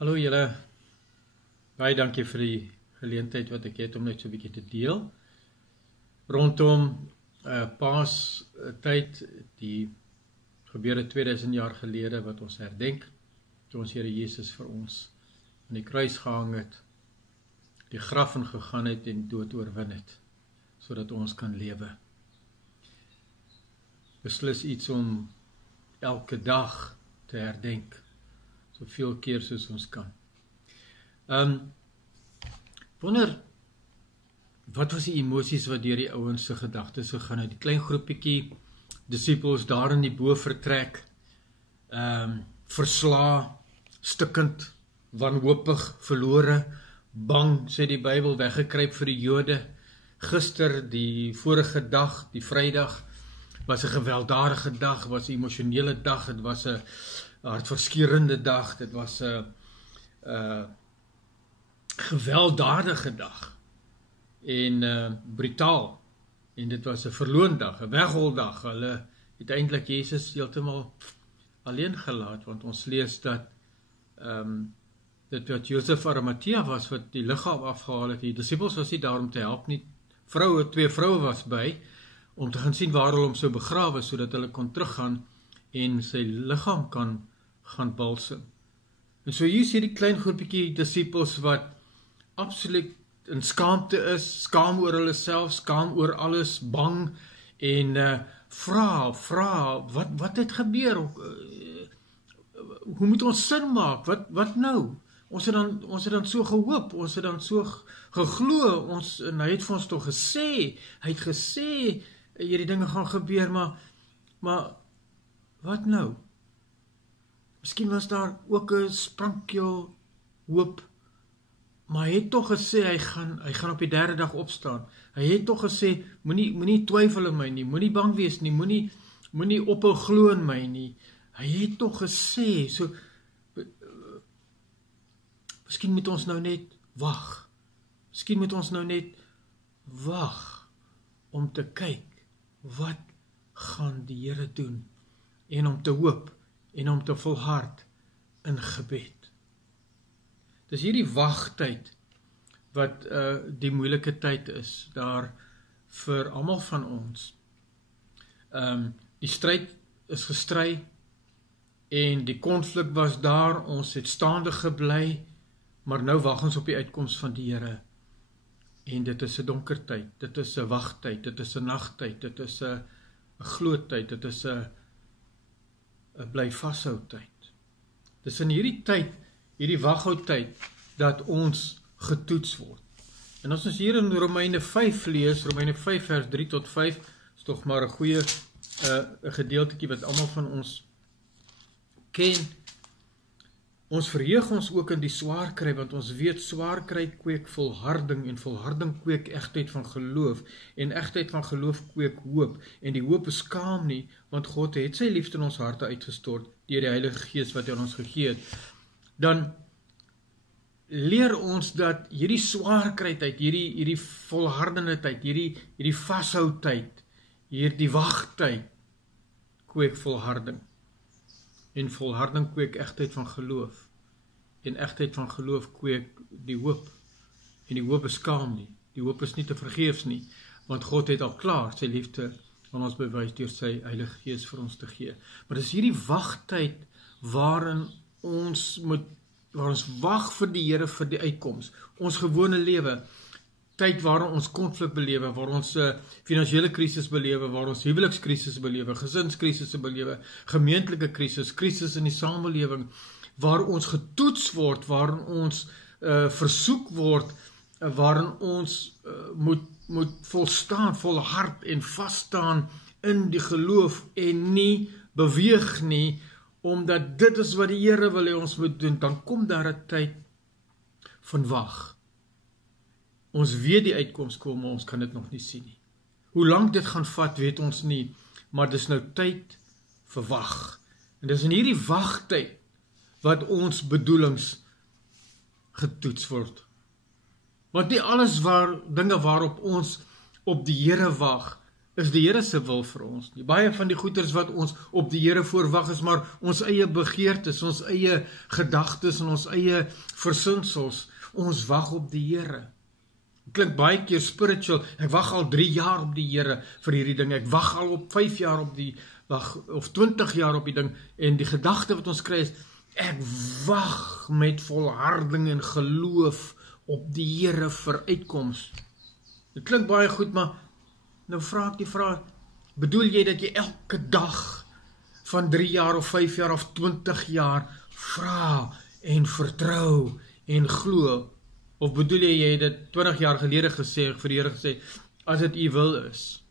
Hallo julle, baie dankie vir die geleentheid wat ek het om net so 'n bietjie te deel. Rondom Paastyd, die gebeure 2000 jaar gelede wat ons herdenk, toe ons Here Jesus vir ons aan die kruis gehang het, die graf ingegaan het en dood oorwin het, sodat ons kan lewe. Beslis iets om elke dag te herdenk, soveel keer soos ons kan. Wonder, wat was die emosies wat deur die ouens se gedagtes gegaan het? Die klein groepietjie disippels daar in die bovertrek, versla, stikkend, wanhoopig, verlore, bang, sê die Bybel, weggekruip vir die Jode. Gister, die vorige dag, die Vrydag, was 'n gewelddadige dag, was 'n emosionele dag, dit was 'n hartverskeurende dag, dit was 'n gewelddadige dag en brutaal, en dit was 'n verloondag, 'n wegholdag. Hulle het eintlik Jesus heeltemal alleen gelaat, want ons lees dat dit wat Josef Arimatea was wat die liggaam afgehaal het. Die disippels was nie daar om te help nie. Twee vroue was by om te gaan sien waar hulle hom sou begrawe, sodat hulle kon teruggaan en sy liggaam kan gaan balsem. En so hier is hierdie klein groepietjie disippels wat absoluut in skaamte is, skaam oor hulle self, skaam oor alles, bang en vra, wat het gebeur? Hoe moet ons sin maak? Wat nou? Ons het dan so gehoop, ons het dan so geglo, en hy het vir ons toch gesê, hy het gesê, hierdie dinge gaan gebeur, maar wat nou? Miskien was daar ook 'n sprankel hoop, maar hy het toch gesê, hy gaan op die 3de dag opstaan. Hy het toch gesê, moenie twyfel in my nie, moenie bang wees nie, moenie ophou glo in my nie. Hy het toch gesê, so, miskien moet ons nou net wag. Miskien moet ons nou net wag om te kyk, wat gaan die Here doen, en om te hoop, en om te volhard in gebed. Dis hierdie wagtyd, wat die moeilike tyd is, daar vir almal van ons. Die stryd is gestry, en die konflik was daar, ons het staande gebly, maar nou wag ons op die uitkoms van die Here. En dit is 'n donker tyd, dit is 'n wagtyd, dit is 'n nagtyd, dit is 'n gloedtyd, dit is 'n bly vashou tyd. Dis in hierdie tyd, hierdie waghoudtyd, dat ons getoets word. En as ons hier in Romeine 5 lees, Romeine 5 vers 3 tot 5, is toch maar 'n goeie gedeeltetjie wat almal van ons ken. Ons verheug ons ook in die swaar kry, want ons weet swaar kry kweek volharding, en volharding kweek egtheid van geloof, en egtheid van geloof kweek hoop, en die hoop beskaam nie, want God het sy liefde in ons harte uitgestort, deur die Heilige Gees wat hy aan ons gegee het. Dan leer ons dat hierdie swaar kry tyd, hierdie volhardende tyd, hierdie vashou tyd, hierdie wagtyd, kweek volharding. En volharding kweek egtheid van geloof. En egtheid van geloof kweek die hoop. En die hoop beskaam nie. Die hoop is nie te vergeefs nie, want God het al klaar sy liefde aan ons bewys deur sy Heilige Gees vir ons te gee. Maar dis hierdie wagtyd waarin ons wag vir die Here vir die uitkoms. Ons gewone lewe, tyd waarin ons konflik belewe, waar ons finansiële krisis belewe, waar ons huwelikskrisis belewe, gesinskrisis belewe, gemeentelike krisis in die samelewing, waar ons getoets word, waarin ons versoek word, waarin ons moet volstaan, volhard en vasstaan in die geloof en nie beweeg nie, omdat dit is wat die Here wil hê ons moet doen. Dan kom daar 'n tyd van wag. Ons weet die uitkoms kom, maar ons kan dit nog nie sien nie. Hoe lank dit gaan vat, weet ons nie, maar dis nou tyd vir wag. En dis in hierdie wagtyd wat ons bedoelings getoets word. Want nie alles dinge waarop ons op die Here wag, is die Here se wil vir ons nie. Baie van die goeders wat ons op die Here voorwag is maar ons eie begeertes, ons eie gedagtes en ons eie versinsels. Ons wag op die Here. Klink baie keer spiritual. Ek wag al 3 jaar op die Here vir hierdie ding. Ek wag al op 5 jaar op die of 20 jaar op die ding. En die gedagte wat ons kry is, ek wag met volharding en geloof op die Here vir uitkoms. Dit klink baie goed, maar nou vra ek die vraag, bedoel jy dat jy elke dag van 3 jaar of 5 jaar of 20 jaar vra en vertrou en glo? Of bedoel jy het dit 20 jaar gelede gesê, vir die Here gesê, as dit u wil is?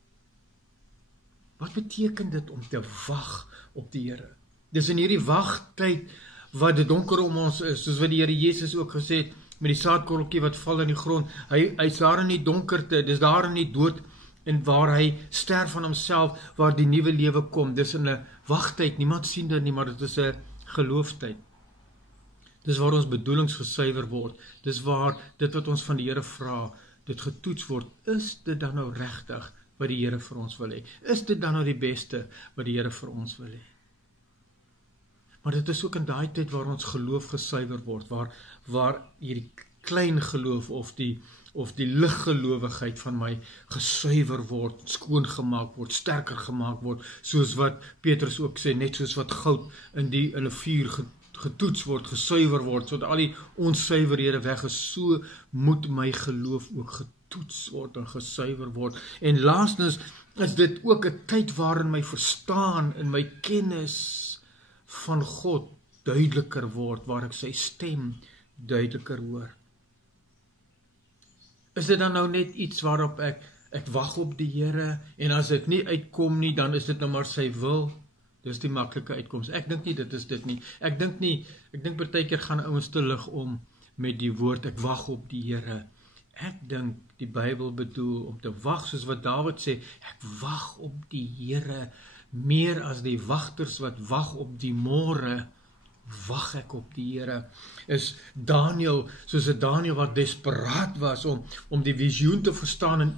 Wat beteken dit om te wag op die Here? Dis in hierdie wagtyd wat dit donker om ons is, soos wat die Here Jesus ook gesê het, met die saadkorreltjie wat val in die grond, hy is daar in die donkerte, dis daar in die dood, en waar hy sterf van homself, waar die nuwe lewe kom, dis in 'n wagtyd, niemand sien dit nie, maar dit is 'n gelooftyd. Dis waar ons bedoelings gesuiwer word, dis waar dit wat ons van die Here vra, dit getoets word, is dit dan nou regtig wat die Here vir ons wil hê? Is dit dan nou die beste wat die Here vir ons wil hê? Maar dit is ook in daai tyd waar ons geloof gesuiwer word, waar hierdie klein geloof of die liggelowigheid van my gesuiwer word, skoongemaak word, sterker gemaak word, soos wat Petrus ook sê, net soos wat goud in 'n vuur getoets word, gesuiwer word, sodat al die onsuiverhede weg is, so moet my geloof ook getoets word en gesuiwer word. En laastens is dit ook 'n tyd waarin my verstaan en my kennis van God duideliker word, waar ek sy stem duideliker hoor. Is dit dan nou net iets waarop ek wag op die Here, en as dit nie uitkom nie, dan is dit nou maar sy wil? Dis die maklike uitkoms. Ek dink nie dit is dit nie. Ek dink partykeer gaan ouens te lig om met die woord, ek wag op die Here. Ek dink die Bybel bedoel om te wag, soos wat Dawid sê, ek wag op die Here, meer as die wagters wat wag op die môre, wag ek op die Here. Is Daniël, soos 'n Daniël wat desperaat was om die visioen te verstaan, in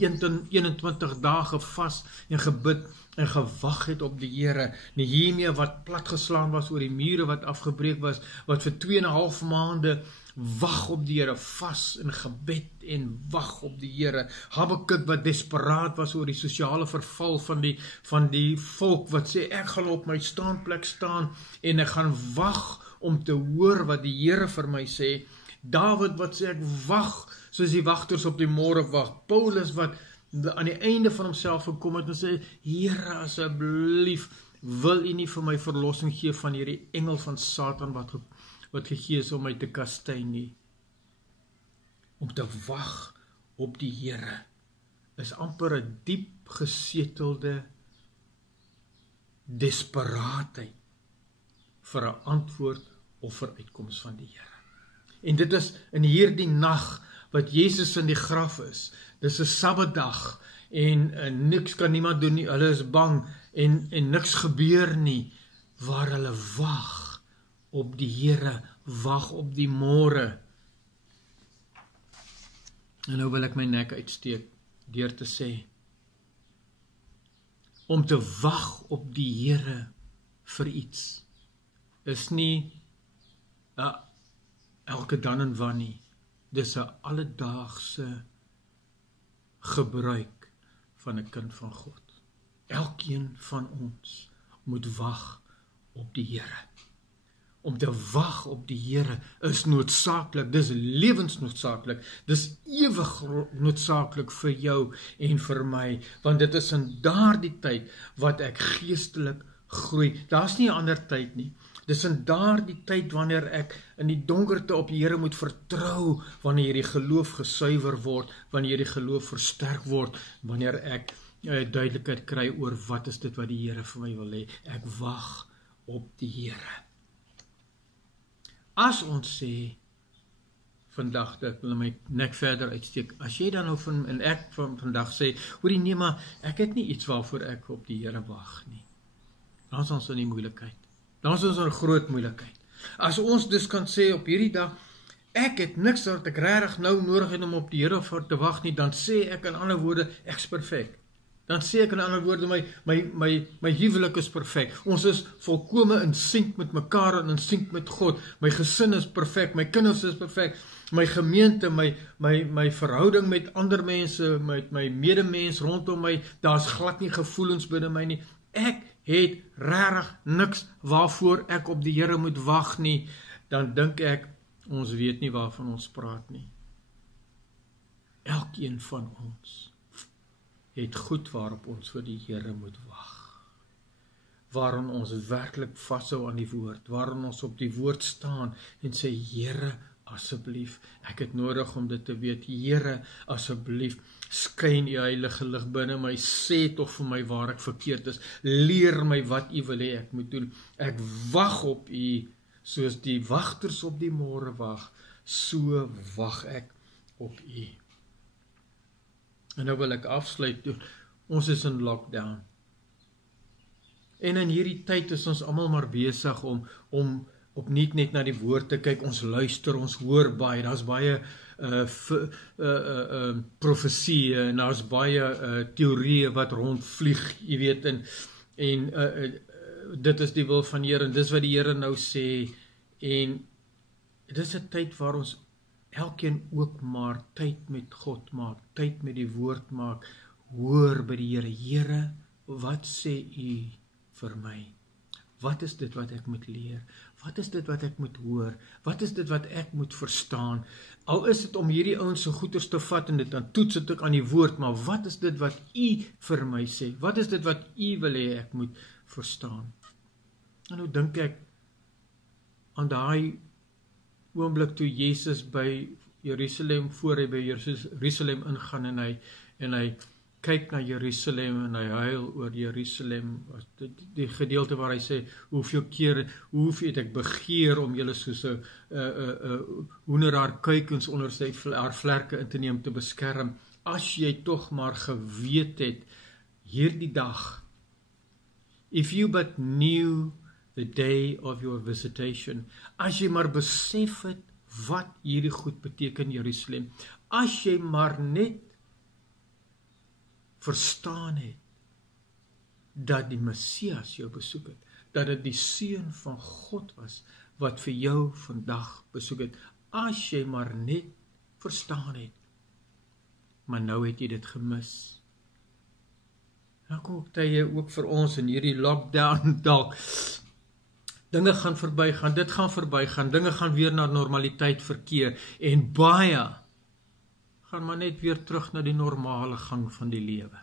21 dae vas en gebid en gewag het op die Here. Nehemia wat platgeslaan was oor die mure wat afgebreek was, wat vir 2,5 maande wag op die Here, vas in gebed en wag op die Here. Habakuk wat desperaat was oor die sosiale verval van die volk, wat sê, ek gaan op my staanplek staan en ek gaan wag om te hoor wat die Here vir my sê. Dawid wat sê, ek wag soos die wagters op die môre wag. Paulus wat aan die einde van homself gekom het en sê, Here, asseblief, wil u nie vir my verlossing gee van hierdie engel van Satan wat gegee is om my te kastei nie. Om te wag op die Here is amper 'n diep gesetelde desperaatheid vir 'n antwoord of vir uitkoms van die Here. En dit is in hierdie nag wat Jesus in die graf is. Dis 'n Sabbatdag en niks kan niemand doen nie. Hulle is bang en niks gebeur nie, waar hulle wag op die Here, wag op die môre. En nou wil ek my nek uitsteek deur te sê, om te wag op die Here vir iets is nie elke dan en wan nie. Dis 'n alledaagse gebruik van 'n kind van God. Elkeen van ons moet wag op die Here. Om te wag op die Here is noodsaaklik, dis lewensnoodsaaklik, dis ewig noodsaaklik vir jou en vir my, want dit is in daardie tyd wat ek geestelik groei. Daar's nie 'n ander tyd nie. Dis in daardie tyd wanneer ek in die donkerte op die Here moet vertrou, wanneer hierdie geloof gesuiwer word, wanneer hierdie geloof versterk word, wanneer ek duidelikheid kry oor wat is dit wat die Here vir my wil hê. Ek wag op die Here. As ons sê, vandag, ek wil my nek verder uitsteek, as jy dan nou en ek vandag sê, hoorie nee, maar ek het nie iets waarvoor ek op die Here wag nie. Dan is ons in die moeilikheid. Dan is ons in groot moeilikheid. As ons dus kan sê op hierdie dag, ek het niks wat ek regtig nou nodig het om op die Here voor te wag nie, dan sê ek in ander woorde, ek's perfek. Dan sê ek in ander woorde, my huwelik is perfek. Ons is volkome in sync met mekaar en in sync met God. My gesin is perfek, my kinders is perfek, my gemeente, my verhouding met ander mense, met my medemens rondom my, daar's glad nie gevoelens binne my nie. Ek het regtig niks waarvoor ek op die Here moet wag nie. Dan dink ek, ons weet nie waarvan ons praat nie. Elkeen van ons het goed waarop ons vir die Here moet wag. Waarin ons werklik vashou aan die woord, waarin ons op die woord staan en sê, Here, asseblief, ek het nodig om dit te weet. Here, asseblief, skyn u heilige lig binne my, sê tog vir my waar ek verkeerd is, leer my wat u wil hê ek moet doen. Ek wag op u, soos die wagters op die môre wag, so wag ek op u. En nou wil ek afsluit, ons is in lockdown. En in hierdie tyd is ons almal maar besig om opnuut net na die woord te kyk, ons luister, ons hoor baie, daar's baie profesie, en daar's baie teorieë wat rondvlieg, jy weet, en dit is die wil van die Here, en dis wat die Here nou sê, en dit is 'n tyd waar ons elkeen ook maar tyd met God maak, tyd met die woord maak, hoor by die Here, Here, wat sê u vir my? Wat is dit wat ek moet leer? Wat is dit wat ek moet hoor? Wat is dit wat ek moet verstaan? Al is dit om hierdie ouens se goeders te vat en dit dan toets ek aan die woord, maar wat is dit wat u vir my sê? Wat is dit wat u wil hê ek moet verstaan? En nou dink ek aan daai oomblik toe Jesus by Jerusalem, voor hy by Jerusalem ingaan en hy kyk na Jerusalem en hy huil oor Jerusalem, die gedeelte waar hy sê, hoeveel het ek begeer om julle soos 'n hoender haar kuikens onder haar vlerke in te neem, te beskerm, as jy tog maar geweet het, hierdie dag, if you but knew the day of your visitation, as jy maar besef het, wat hierdie goed beteken Jerusalem, as jy maar net verstaan het, dat die Messias jou besoek het, dat dit die Seun van God was, wat vir jou vandag besoek het, as jy maar net verstaan het, maar nou het jy dit gemis. Dan kom ook tye ook vir ons in hierdie lockdown dalk, dinge gaan verbygaan, dit gaan verbygaan, dinge gaan weer na normaliteit verkeer, en baie gaan maar net weer terug na die normale gang van die lewe.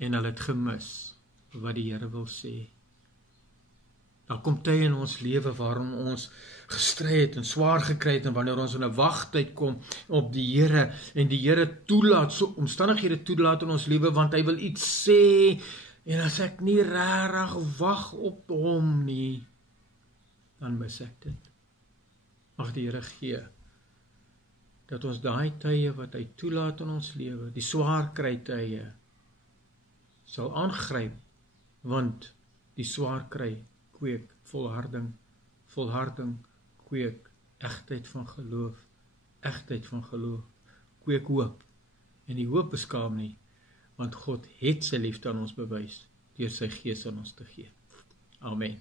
En hulle het gemis wat die Here wil sê. Daar kom tye in ons lewe waarin ons gestry het en swaar gekry het, en wanneer ons in 'n wagtyd kom op die Here, en die Here toelaat, so omstandighede toelaat in ons lewe, want hy wil iets sê, en as ek nie regtig wag op hom nie, dan mis ek dit. Mag die Here gee, dat ons daai tye wat hy toelaat in ons lewe, die swaar kry tye, sal aangryp, want die swaar kry kweek volharding kweek egtheid van geloof, kweek hoop, en die hoop beskaam nie, want God het sy liefde aan ons bewys, deur sy Gees aan ons te gee. Amen.